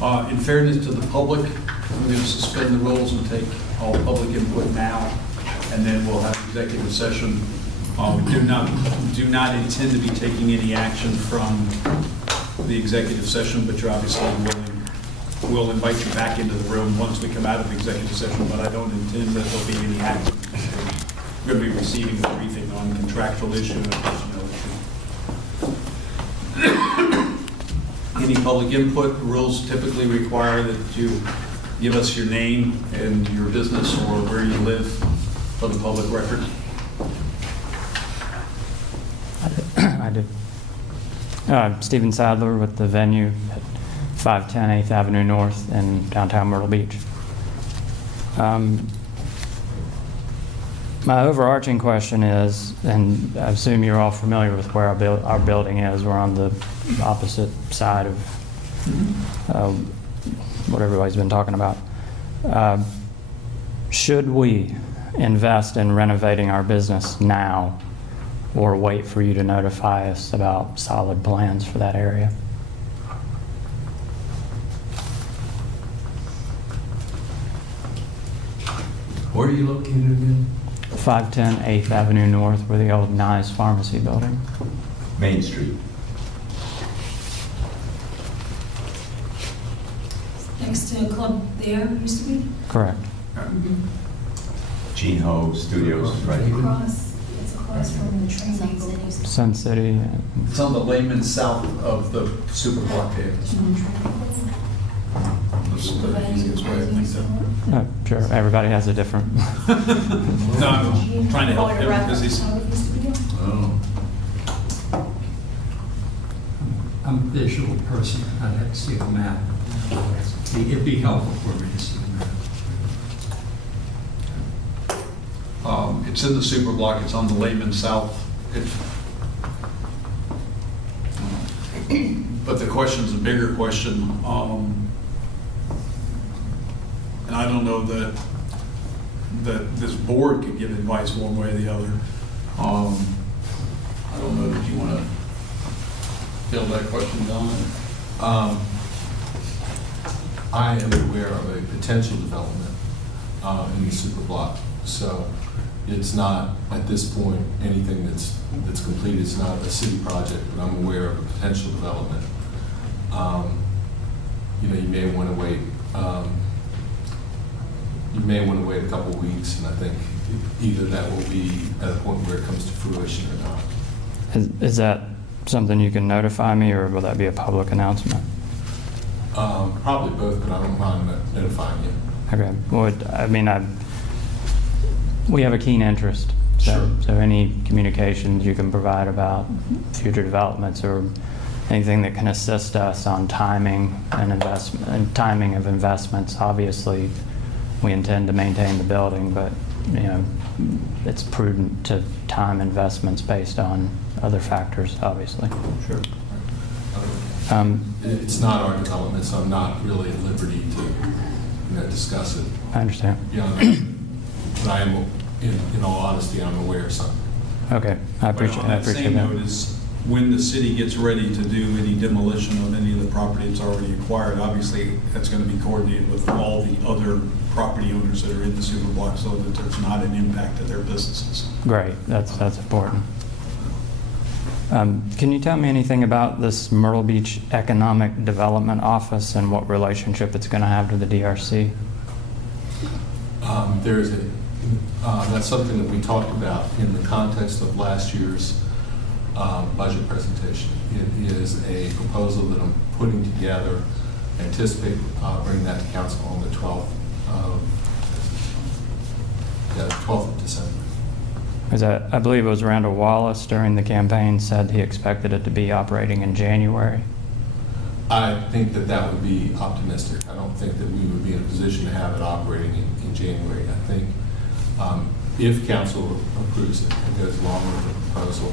In fairness to the public, I'm going to suspend the rules and take all public input now, and then we'll have executive session. We do not intend to be taking any action from the executive session, but you're obviously willing. We'll invite you back into the room once we come out of executive session, but I don't intend that there'll be any action. We're going to be receiving a briefing on contractual issue and personnel issue. Any public input rules typically require that you give us your name and your business or where you live for the public record. I do. Stephen Sadler with the venue at 510 8th Avenue North in downtown Myrtle Beach. My overarching question is, and I assume you're all familiar with where our building is. We're on the opposite side of what everybody's been talking about. Should we invest in renovating our business now or wait for you to notify us about solid plans for that area? Where are you located again? 510 8th Avenue North, where the old Nye's Pharmacy building. Main Street. Next to a club there, used to be? Correct. Gene Ho Studios, right? Across, it's across from the train depot. Sun City. It's on the layman south of the super block there. That's the easiest way to think that. Sure, everybody has a different. No, I'm trying to help him because he's. Oh. I'm a visual person. I'd have to see a map. It'd be helpful for me to see a map. It's in the super block. It's on the layman south. But the question's a bigger question. And I don't know that this board could give advice one way or the other. I don't know that you want to field that question, Don. I am aware of a potential development in the super block, so it's not at this point anything that's completed. It's not a city project, but I'm aware of a potential development. You may want to wait. You may want to wait a couple of weeks, and I think either that will be at a point where it comes to fruition or not. Is that something you can notify me, or will that be a public announcement? Probably both, but I don't mind notifying you. Okay. Well, I mean, we have a keen interest. So, Sure. So any communications you can provide about future developments or anything that can assist us on timing and investment and timing of investments. Obviously, we intend to maintain the building, but it's prudent to time investments based on other factors, obviously. Sure. It's not our development, so I'm not really at liberty to discuss it. I understand. Beyond that. But I am, in all honesty, I'm aware of something. Okay, I appreciate that. Same that. note is when the city gets ready to do any demolition of any of the property it's already acquired, obviously that's going to be coordinated with all the other property owners that are in the super block so that there's not an impact to their businesses. Great, that's important. Can you tell me anything about this Myrtle Beach Economic Development Office and what relationship it's going to have to the DRC? That's something that we talked about in the context of last year's budget presentation. It is a proposal that I'm putting together. I anticipate bringing that to council on the 12th of December. I believe it was Randall Wallace during the campaign said he expected it to be operating in January. I think that would be optimistic. I don't think that we would be in a position to have it operating in January. I think if council approves it and goes along with the proposal,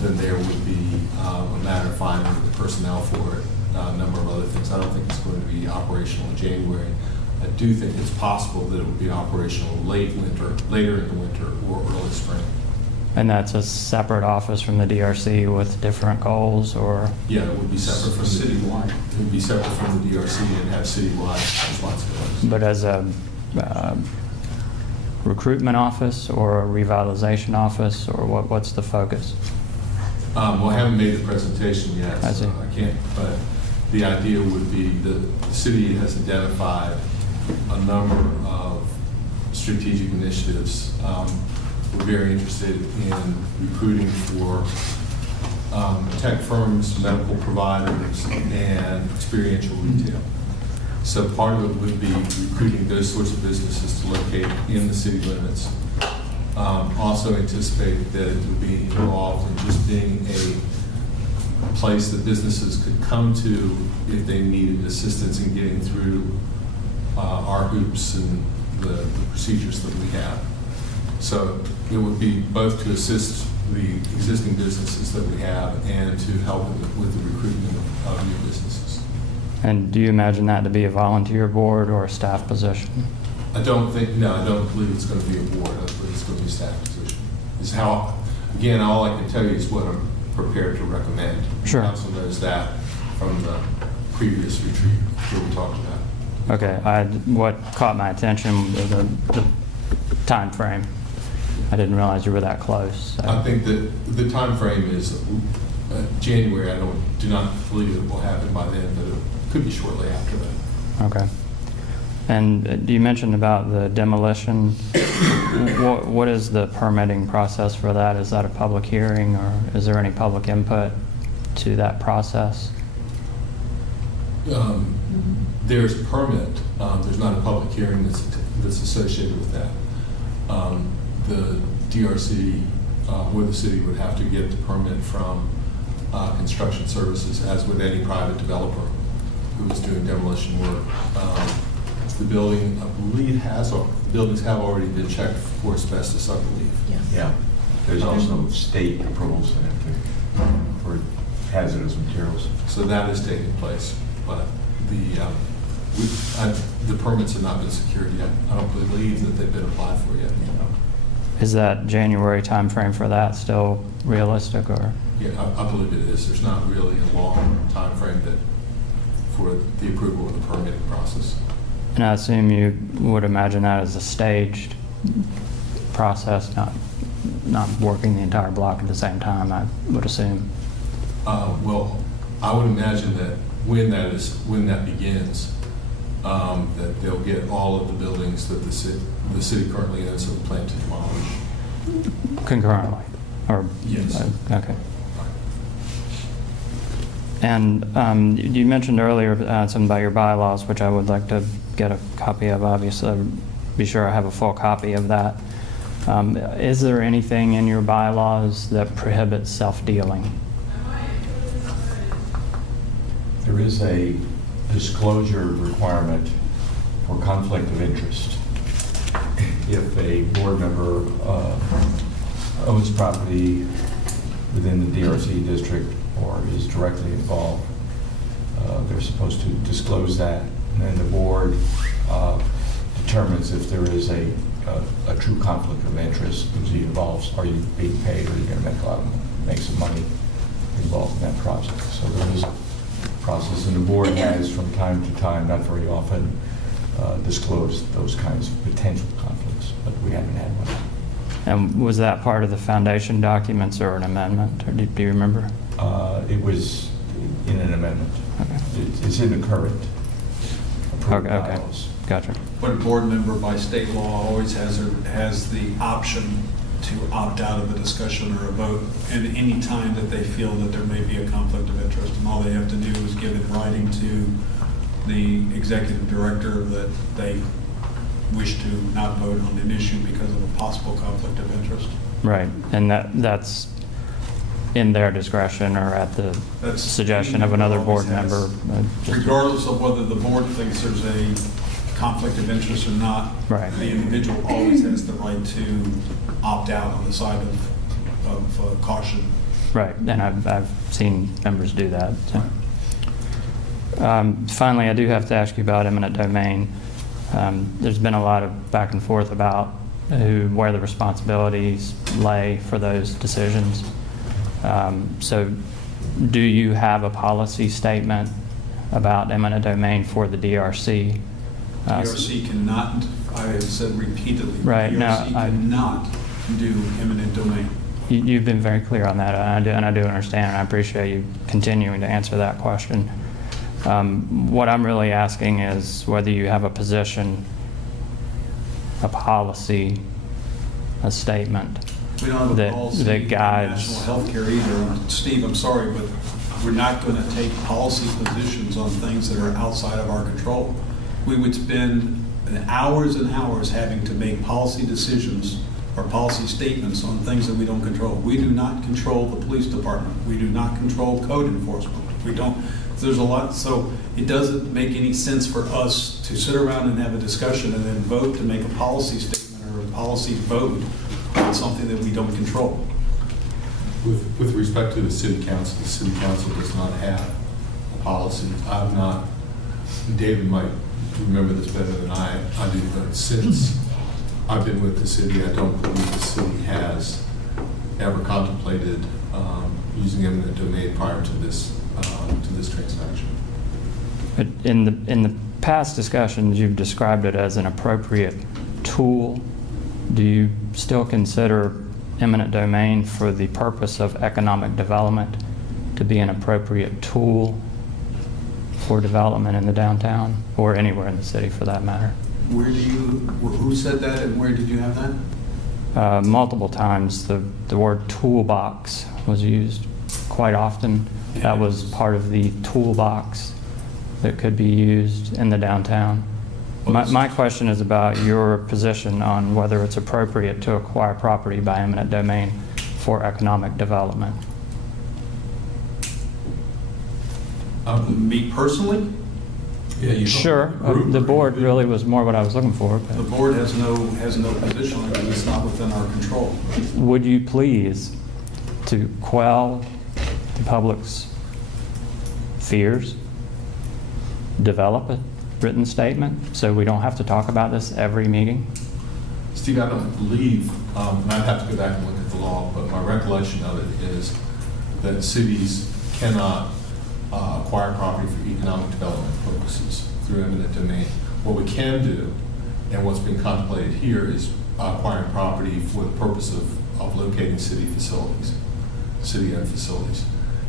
then there would be a matter of finding the personnel for it, a number of other things. I don't think it's going to be operational in January. I do think it's possible that it would be operational later in the winter or early spring. And that's a separate office from the DRC with different goals, or? Yeah, it would be separate from Citywide. It would be separate from the DRC and have citywide responsibilities. But as a recruitment office or a revitalization office, or what's the focus? Well, I haven't made the presentation yet, I see. so I can't, but the idea would be the city has identified a number of strategic initiatives. We're very interested in recruiting for tech firms, medical providers, and experiential retail. So part of it would be recruiting those sorts of businesses to locate in the city limits. Also anticipate that it would be involved in just being a place that businesses could come to if they needed assistance in getting through our hoops and the procedures that we have. So it would be both to assist the existing businesses that we have and to help with the recruitment of new businesses. And do you imagine that to be a volunteer board or a staff position? I don't believe it's going to be a board. I believe it's going to be a staff position. It's how, again, all I can tell you is what I'm prepared to recommend. Sure. The council knows that from the previous retreat that we talked about. Okay, what caught my attention was the time frame. I didn't realize you were that close. So. I think that the time frame is January. I do not believe it will happen by then, but it could be shortly after that. Okay. And you mentioned about the demolition. What is the permitting process for that? Is that a public hearing, or is there any public input to that process? There's a permit. There's not a public hearing that's associated with that. The DRC or the city would have to get the permit from construction services, as with any private developer who is doing demolition work. The building, I believe, the buildings have already been checked for asbestos, I believe. Yeah. There's also state approvals that have to, for hazardous materials. So that is taking place, but the permits have not been secured yet. I don't believe that they've been applied for yet. Is that January timeframe for that still realistic, or? Yeah, I believe it is. There's not really a long time frame for the approval of the permitting process. And I assume you would imagine that as a staged process, not working the entire block at the same time, I would assume. Well, I would imagine that when that begins, that they'll get all of the buildings that the city currently owns and plan to demolish. Concurrently? Or, Yes. Okay. And you mentioned earlier something about your bylaws, which I would like to get a copy of, obviously. Be sure I have a full copy of that. Is there anything in your bylaws that prohibits self-dealing? There is a disclosure requirement for conflict of interest. If a board member owns property within the DRC district or is directly involved, they're supposed to disclose that, and then the board determines if there is a true conflict of interest, which involves, are you being paid, or are you going to make some money involved in that project. So there is a process, and the board has from time to time, not very often, disclosed those kinds of potential conflicts, but we haven't had one. And was that part of the foundation documents or an amendment, or do you remember? It was in an amendment. Okay. It's in the current approved Okay. bylaws. Gotcha. But a board member by state law always has the option to opt out of a discussion or a vote at any time that they feel that there may be a conflict of interest. And all they have to do is give in writing to the executive director that they wish to not vote on an issue because of a possible conflict of interest. Right, and that's in their discretion or at the That's suggestion of another board member. Regardless of whether the board thinks there's a conflict of interest or not, Right. the individual always has the right to opt out on the side of caution. Right, and I've seen members do that. So. Finally, I do have to ask you about eminent domain. There's been a lot of back and forth about where the responsibilities lay for those decisions. So do you have a policy statement about eminent domain for the DRC? DRC cannot, I have said repeatedly, Right, no, DRC cannot do eminent domain. You've been very clear on that, and I do understand, and I appreciate you continuing to answer that question. What I'm really asking is whether you have a position, a policy, a statement We don't have a that policy in guides. national health care either. Steve, I'm sorry, but we're not going to take policy positions on things that are outside of our control. We would spend hours and hours having to make policy decisions or policy statements on things that we don't control. We do not control the police department. We do not control code enforcement. We don't. There's a lot, so it doesn't make any sense for us to sit around and have a discussion and then vote to make a policy statement or a policy vote on something that we don't control. With respect to the city council does not have a policy. I've not, David might remember this better than I do, but since I've been with the city, I don't believe the city has ever contemplated using eminent domain prior to this transaction. In the past discussions, you've described it as an appropriate tool. Do you still consider eminent domain for the purpose of economic development to be an appropriate tool for development in the downtown or anywhere in the city for that matter? Who said that and where did you have that? Multiple times the word toolbox was used quite often. That was part of the toolbox that could be used in the downtown. My question is about your position on whether it's appropriate to acquire property by eminent domain for economic development. Me personally? Yeah, Sure. The board really was more what I was looking for. The board has no position on it. It's not within our control. Would you please, to quell the public's fears, develop a written statement so we don't have to talk about this every meeting? Steve, I don't believe, and I'd have to go back and look at the law, but my recollection of it is that cities cannot acquire property for economic development purposes through eminent domain. What we can do, and what's being contemplated here, is acquiring property for the purpose of locating city facilities, city-owned facilities.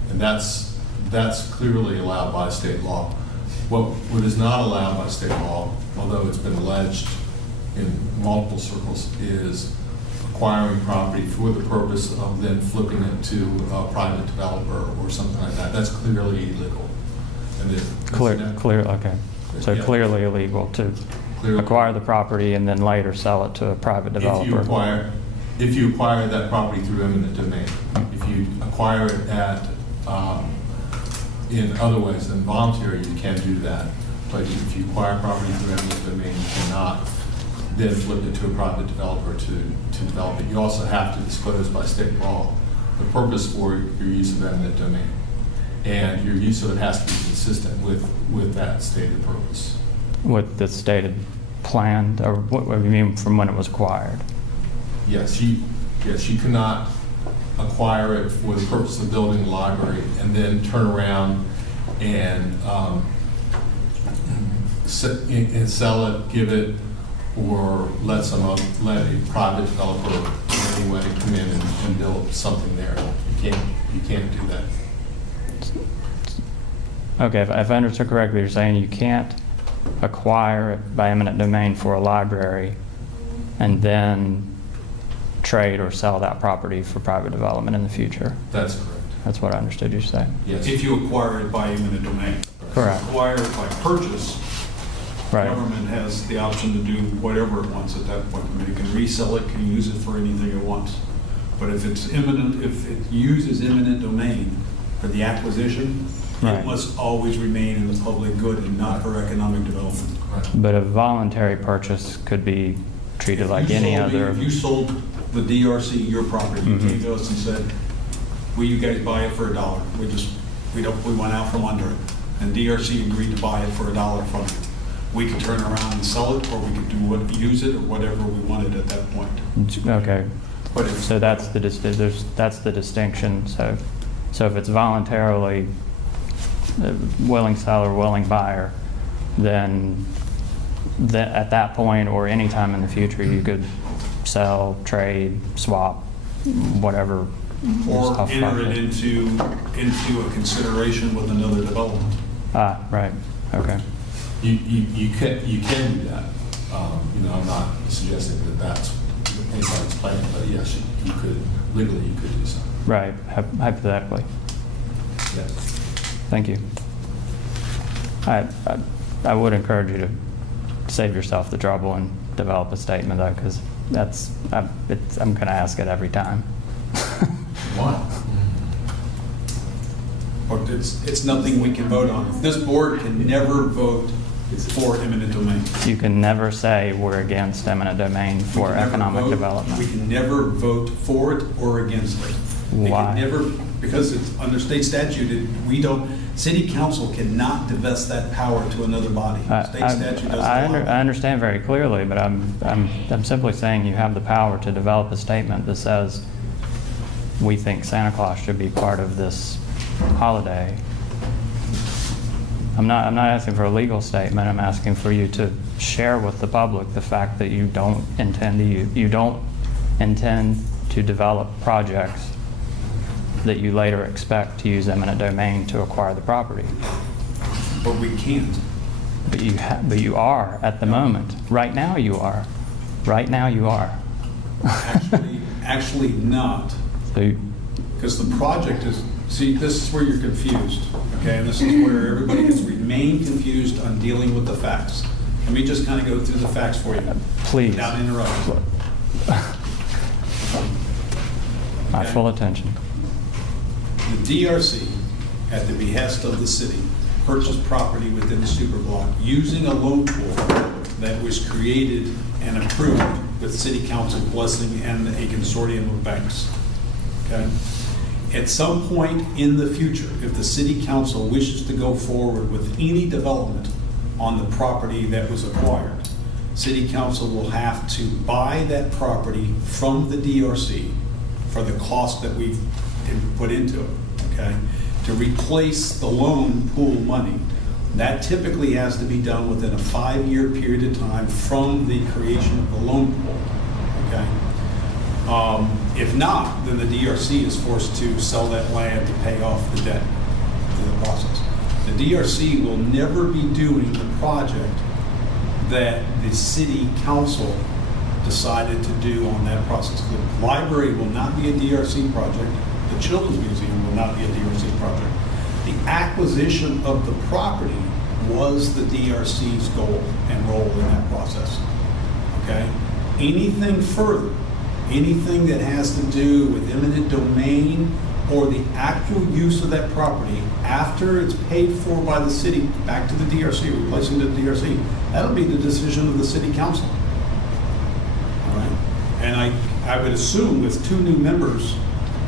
And that's clearly allowed by state law. What is not allowed by state law, although it's been alleged in multiple circles, is acquiring property for the purpose of then flipping it to a private developer or something like that. That's clearly illegal. And Okay. So Yeah. clearly illegal to acquire the property and then later sell it to a private developer. If you acquire that property through eminent domain, if you acquire it in other ways than voluntary, you can do that. But if you acquire property through eminent domain, you cannot then flip it to a private developer to develop it. You also have to disclose by state law the purpose for your use of eminent domain. And your use of it has to be consistent with that stated purpose. With the stated plan, or what do you mean from when it was acquired? Yes, you cannot acquire it for the purpose of building a library and then turn around and sell it, give it, or let a private developer in any way come in and build something there. You can't do that. Okay, if I understood correctly, you're saying you can't acquire it by eminent domain for a library and then trade or sell that property for private development in the future. That's correct. That's what I understood you saying. Yes. If you acquire it by eminent domain. Correct. If you acquire it by purchase, the Right. government has the option to do whatever it wants at that point. I mean, it can resell it, can use it for anything it wants. But if it's imminent, if it uses eminent domain for the acquisition, Right. it must always remain in the public good and not for economic development. Right. But a voluntary purchase could be treated like any other. If you sold the DRC your property, you Mhm. came to us and said, will you guys buy it for $1? We went out from under it. And DRC agreed to buy it for $1 from you. we could turn around and sell it, or we could use it, or whatever we wanted at that point. Okay. But it's, So that's the distinction. So if it's voluntarily willing seller, willing buyer, then at that point or any time in the future, you could sell, trade, swap, whatever. or stuff enter like it that. into a consideration with another development. Ah, right. Okay. You can do that. I'm not suggesting that that's anybody's plan, but yes, you could, legally, you could do so. Right. Hypothetically. Yes. Thank you. I would encourage you to save yourself the trouble and develop a statement, though, because I'm going to ask it every time. Why? But it's nothing we can vote on. This board can never vote for eminent domain. You can never say we're against eminent domain for We can never economic vote- development. We can never vote for it or against it. They can Why? never, because it's under state statute, city council cannot divest that power to another body. State statute doesn't allow I it. understand very clearly, but I'm simply saying you have the power to develop a statement that says we think Santa Claus should be part of this holiday. I'm not asking for a legal statement. I'm asking for you to share with the public the fact that you don't intend to develop projects that you later expect to use eminent domain to acquire the property. But we can't. But you are at the moment. Right now you are. Right now you are. Actually not. So Because the project is, see, this is where you're confused, okay? And this is where everybody has remained confused on dealing with the facts. Let me just kind of go through the facts for you. Please. Without interrupting. My Okay. full attention. The DRC, at the behest of the city, purchased property within the superblock using a loan pool that was created and approved with city council blessing and a consortium of banks. Okay? At some point in the future, if the city council wishes to go forward with any development on the property that was acquired, city council will have to buy that property from the DRC for the cost that we've put into it, okay? To replace the loan pool money. That typically has to be done within a 5-year period of time from the creation of the loan pool, okay? If not, then the DRC is forced to sell that land to pay off the debt through the process. The DRC will never be doing the project that the city council decided to do on that process. The library will not be a DRC project. The Children's Museum will not be a DRC project. The acquisition of the property was the DRC's goal and role in that process, okay? Anything further, anything that has to do with eminent domain or the actual use of that property after it's paid for by the city back to the DRC, replacing the DRC, that'll be the decision of the city council. All right? And I would assume with 2 new members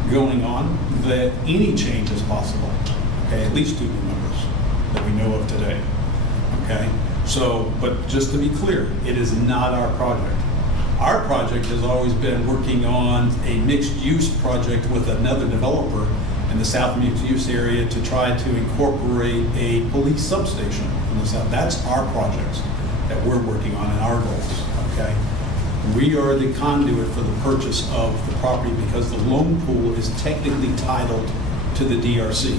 going on that any change is possible. Okay, at least 2 new members that we know of today. Okay, so, but just to be clear, it is not our project. Our project has always been working on a mixed-use project with another developer in the south mixed-use area to try to incorporate a police substation in the south. That's our projects that we're working on and our goals, okay? We are the conduit for the purchase of the property because the loan pool is technically titled to the DRC.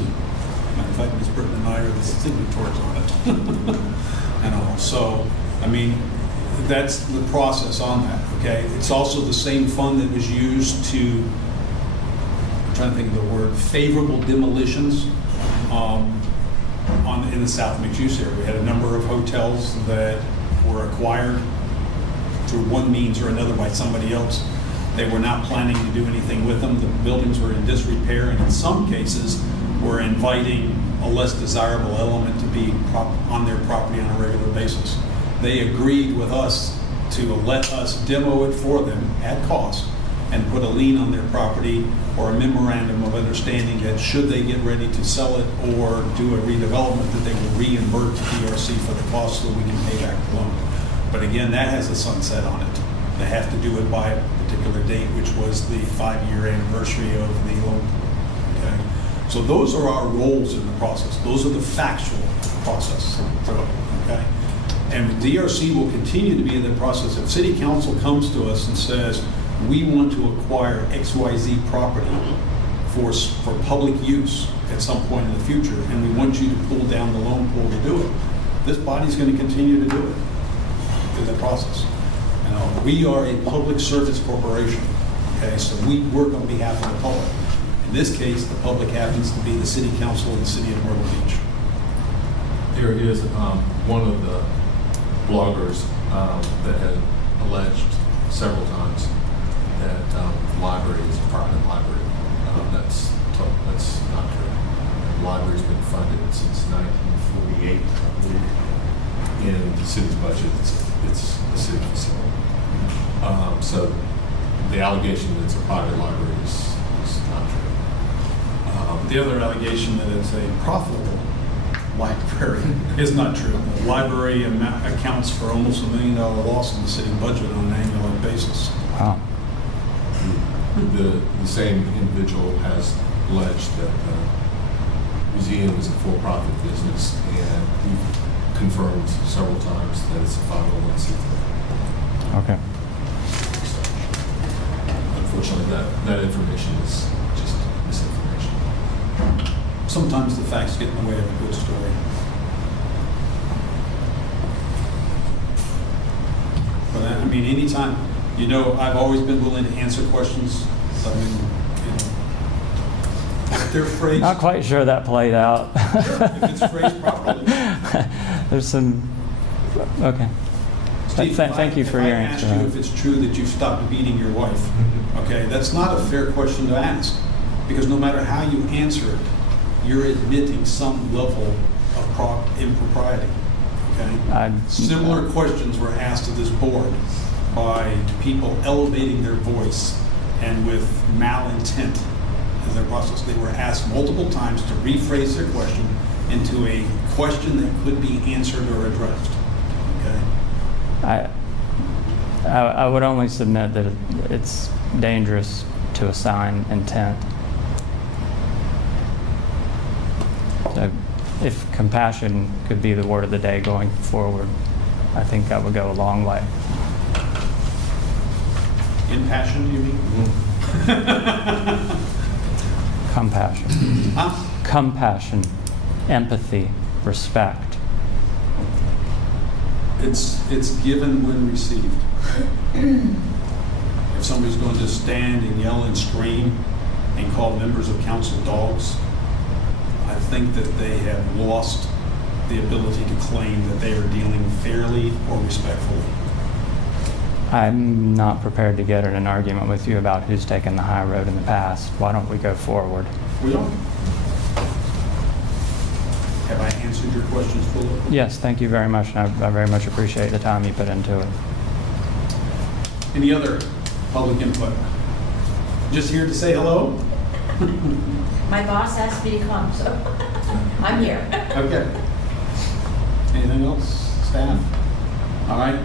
Matter of fact, Ms. Britton and I are the signatories on it. And all. So, I mean, that's the process on that, okay? It's also the same fund that was used to, I'm trying to think of the word, favorable demolitions in the South Mixed Use area. We had a number of hotels that were acquired through one means or another by somebody else. They were not planning to do anything with them. The buildings were in disrepair, and in some cases were inviting a less desirable element to be on their property on a regular basis. They agreed with us to let us demo it for them at cost and put a lien on their property or a memorandum of understanding that should they get ready to sell it or do a redevelopment, that they will reimburse DRC for the cost so we can pay back the loan. But again, that has a sunset on it. They have to do it by a particular date, which was the 5-year anniversary of the loan. Okay? So those are our roles in the process. Those are the factual process. Okay? And DRC will continue to be in the process. If City Council comes to us and says, we want to acquire XYZ property for public use at some point in the future, and we want you to pull down the loan pool to do it, this body's going to continue to do it in the process. You know, we are a public service corporation, okay? So we work on behalf of the public. In this case, the public happens to be the City Council of the City of Myrtle Beach. There is one of the bloggers that had alleged several times that the library is a private library. That's not true. The library's been funded since 1948, I believe. In the city's budget, it's a city facility. So the allegation that it's a private library is not true. The other allegation that it's a profitable library is not true. The library accounts for almost $1 million loss in the city budget on an annual basis. Wow. The same individual has alleged that the museum is a for-profit business, and we've confirmed several times that it's a 501c3. Okay. Unfortunately, that information is just misinformation. Sometimes the facts get in the way of a good story. But I mean, anytime, you know, I've always been willing to answer questions. I mean, you know, if they're phrased. Not quite sure that played out. Sure, if it's phrased properly. There's some, okay. Steve, Thank you for your answer. If I asked you if it's true that you've stopped beating your wife, okay, that's not a fair question to ask, because no matter how you answer it, you're admitting some level of impropriety. Okay. Similar questions were asked to this board by people elevating their voice and with malintent in their process. They were asked multiple times to rephrase their question into a question that could be answered or addressed. Okay. I would only submit that it's dangerous to assign intent. So if compassion could be the word of the day going forward, I think that would go a long way. Impassioned, you mean? Compassion. Huh? Compassion, empathy, respect. It's given when received. If somebody's going to stand and yell and scream and call members of council dogs, I think that they have lost the ability to claim that they are dealing fairly or respectfully. I'm not prepared to get in an argument with you about who's taken the high road in the past. Why don't we go forward? We don't. Have I answered your questions fully? Yes, thank you very much, and I very much appreciate the time you put into it. Any other public input? Just here to say hello? My boss asked me to come, so I'm here. Okay. Anything else, staff? All right.